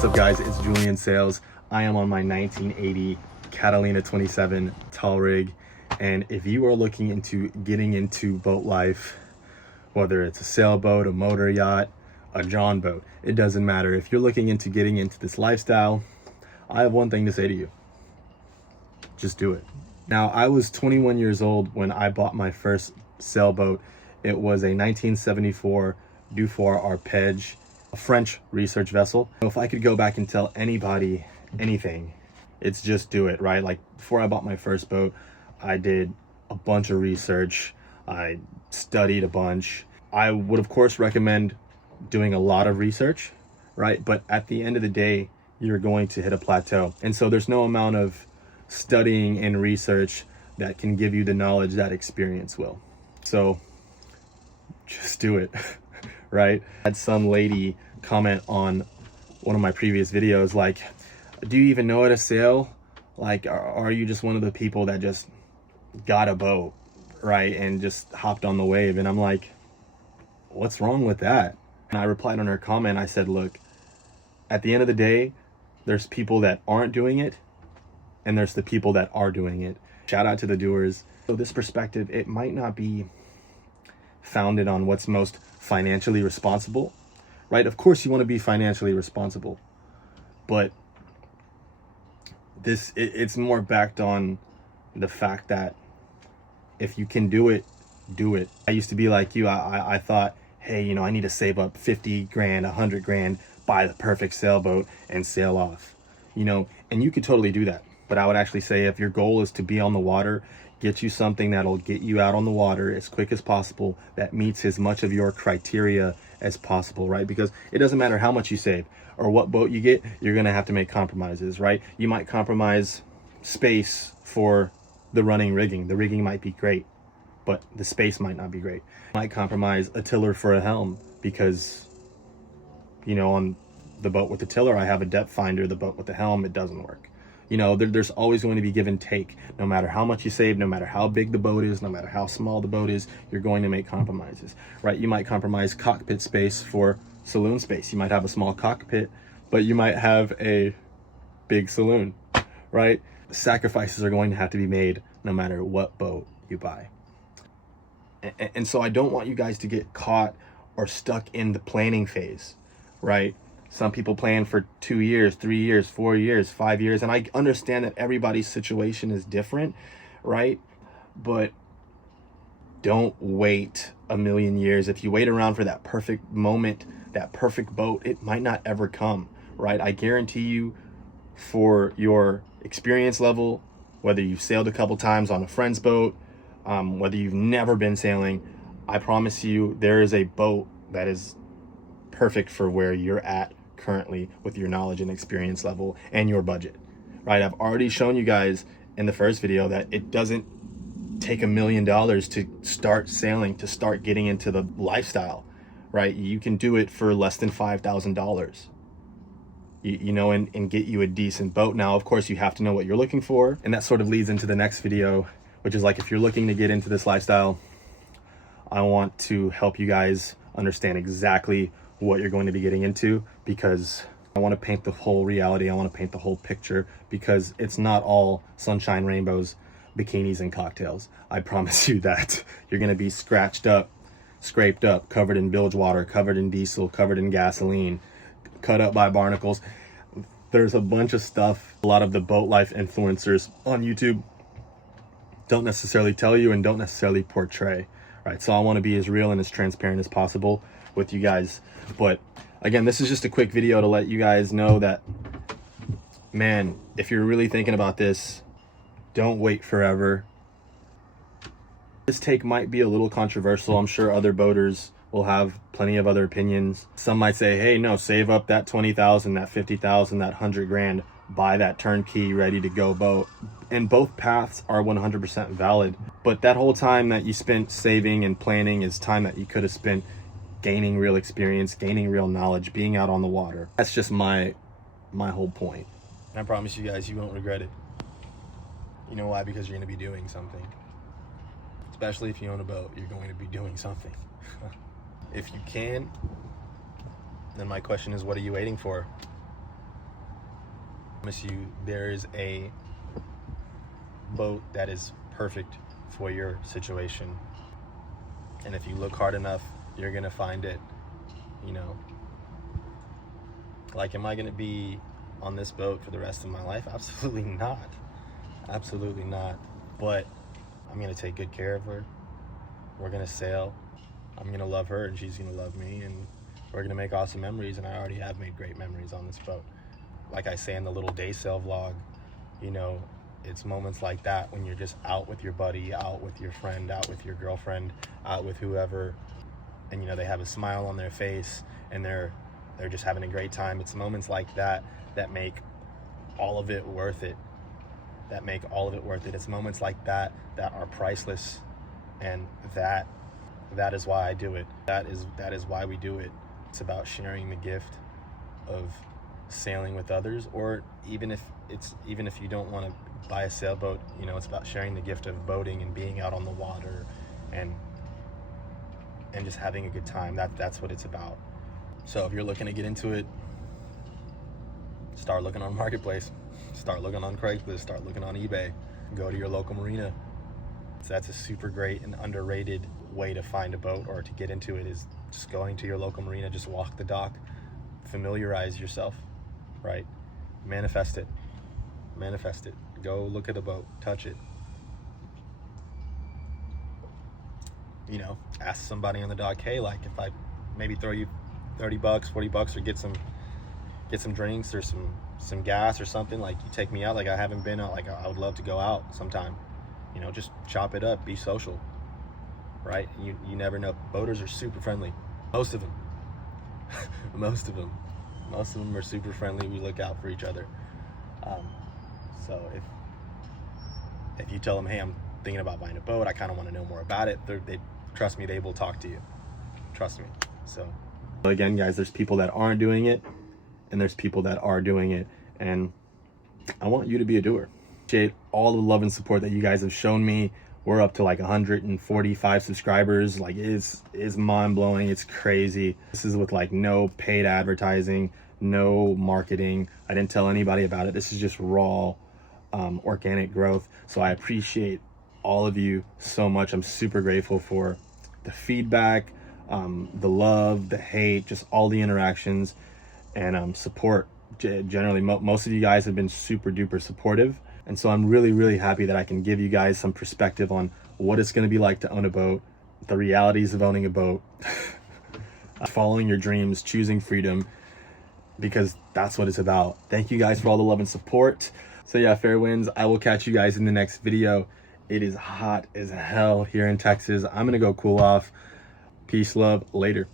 What's up guys, it's Julian Sales. I am on my 1980 Catalina 27 tall rig, and if you are looking into getting into boat life, whether it's a sailboat, a motor yacht, a John boat, it doesn't matter. If you're looking into getting into this lifestyle, I have one thing to say to you. Just do it. Now, I was 21 years old when I bought my first sailboat. It was a 1974 Dufour Arpège, a French research vessel. If I could go back and tell anybody anything, it's just do it, right? Like, before I bought my first boat, I did a bunch of research. I studied a bunch. I would of course recommend doing a lot of research, right? But at the end of the day, you're going to hit a plateau. And so there's no amount of studying and research that can give you the knowledge that experience will. So just do it. Right? I had some lady comment on one of my previous videos like, do you even know how to sail? Like, are you just one of the people that just got a boat, right, and just hopped on the wave? And I'm like, what's wrong with that? And I replied on her comment, I said, look, at the end of the day, there's people that aren't doing it, and there's the people that are doing it. Shout out to the doers. So this perspective, it might not be founded on what's most financially responsible, right? Of course you want to be financially responsible, but it's more backed on the fact that if you can do it, do it. I used to be like you. I thought, hey, you know, I need to save up 50 grand, 100 grand, buy the perfect sailboat and sail off, you know, and you could totally do that. But I would actually say, if your goal is to be on the water, get you something that'll get you out on the water as quick as possible, that meets as much of your criteria as possible, right? Because it doesn't matter how much you save or what boat you get, you're gonna have to make compromises, right? You might compromise space for the running rigging. The rigging might be great, but the space might not be great. You might compromise a tiller for a helm because, you know, on the boat with the tiller, I have a depth finder. The boat with the helm, it doesn't work. You know, there's always going to be give and take. No matter how much you save, no matter how big the boat is, no matter how small the boat is, you're going to make compromises, right? You might compromise cockpit space for saloon space. You might have a small cockpit, but you might have a big saloon, right? Sacrifices are going to have to be made no matter what boat you buy. And so I don't want you guys to get caught or stuck in the planning phase, right? Some people plan for 2 years, 3 years, 4 years, 5 years. And I understand that everybody's situation is different, right? But don't wait a million years. If you wait around for that perfect moment, that perfect boat, it might not ever come, right? I guarantee you, for your experience level, whether you've sailed a couple times on a friend's boat, whether you've never been sailing, I promise you there is a boat that is perfect for where you're at currently with your knowledge and experience level and your budget, right? I've already shown you guys in the first video that it doesn't take $1 million to start sailing, to start getting into the lifestyle, right? You can do it for less than $5,000, you know, and get you a decent boat. Now, of course, you have to know what you're looking for, and that sort of leads into the next video, which is like, if you're looking to get into this lifestyle, I want to help you guys understand exactly what you're going to be getting into, because I want to paint the whole reality. I want to paint the whole picture, because it's not all sunshine, rainbows, bikinis, and cocktails. I promise you that. You're going to be scratched up, scraped up, covered in bilge water, covered in diesel, covered in gasoline, cut up by barnacles. There's a bunch of stuff a lot of the boat life influencers on YouTube don't necessarily tell you and don't necessarily portray, right? So I want to be as real and as transparent as possible with you guys. But again, this is just a quick video to let you guys know that, man, if you're really thinking about this, don't wait forever. This take might be a little controversial. I'm sure other boaters will have plenty of other opinions. Some might say, hey, no, save up that 20,000, that 50,000, that 100 grand, buy that turnkey ready to go boat. And both paths are 100% valid. But that whole time that you spent saving and planning is time that you could have spent gaining real experience, gaining real knowledge, being out on the water. That's just my whole point. And I promise you guys, you won't regret it. You know why? Because you're going to be doing something. Especially if you own a boat, you're going to be doing something. If you can, then my question is, what are you waiting for? promise you there is a boat that is perfect for your situation, and if you look hard enough, you're gonna find it. You know, like, am I gonna be on this boat for the rest of my life? Absolutely not. Absolutely not. But I'm gonna take good care of her. We're gonna sail. I'm gonna love her and she's gonna love me, and we're gonna make awesome memories, and I already have made great memories on this boat. Like I say in the little day sail vlog, you know, it's moments like that when you're just out with your buddy, out with your friend, out with your girlfriend, out with whoever, and you know, they have a smile on their face and they're just having a great time. It's moments like that that make all of it worth it. That make all of it worth it. It's moments like that that are priceless, and that is why I do it. That is why we do it. It's about sharing the gift of sailing with others, or even if you don't want to buy a sailboat, you know, it's about sharing the gift of boating and being out on the water and just having a good time. That's what it's about. So if you're looking to get into it, start looking on Marketplace, start looking on Craigslist, start looking on eBay, go to your local marina. So that's a super great and underrated way to find a boat or to get into it, is just going to your local marina, just walk the dock, familiarize yourself, right? Manifest it. Go look at a boat, touch it. You know, ask somebody on the dock, hey, like, if I maybe throw you $30, $40, or get some drinks or some gas or something, like, you take me out, like, I haven't been out, like, I would love to go out sometime. You know, just chop it up, be social, right? You never know. Boaters are super friendly, most of them. most of them are super friendly. We look out for each other. So if you tell them, hey, I'm thinking about buying a boat, I kind of want to know more about it, they trust me, they will talk to you. Trust me. So again, guys, there's people that aren't doing it and there's people that are doing it, and I want you to be a doer. Appreciate all the love and support that you guys have shown me. We're up to like 145 subscribers. Like, it's mind-blowing. It's crazy. This is with like no paid advertising, no marketing. I didn't tell anybody about it. This is just raw organic growth. So I appreciate all of you so much. I'm super grateful for the feedback, the love, the hate, just all the interactions and support. Generally, most of you guys have been super duper supportive, and so I'm really happy that I can give you guys some perspective on what it's going to be like to own a boat, the realities of owning a boat, following your dreams, choosing freedom, because that's what it's about. Thank you guys for all the love and support. So yeah, fair winds. I will catch you guys in the next video. It is hot as hell here in Texas. I'm gonna go cool off. Peace, love, later.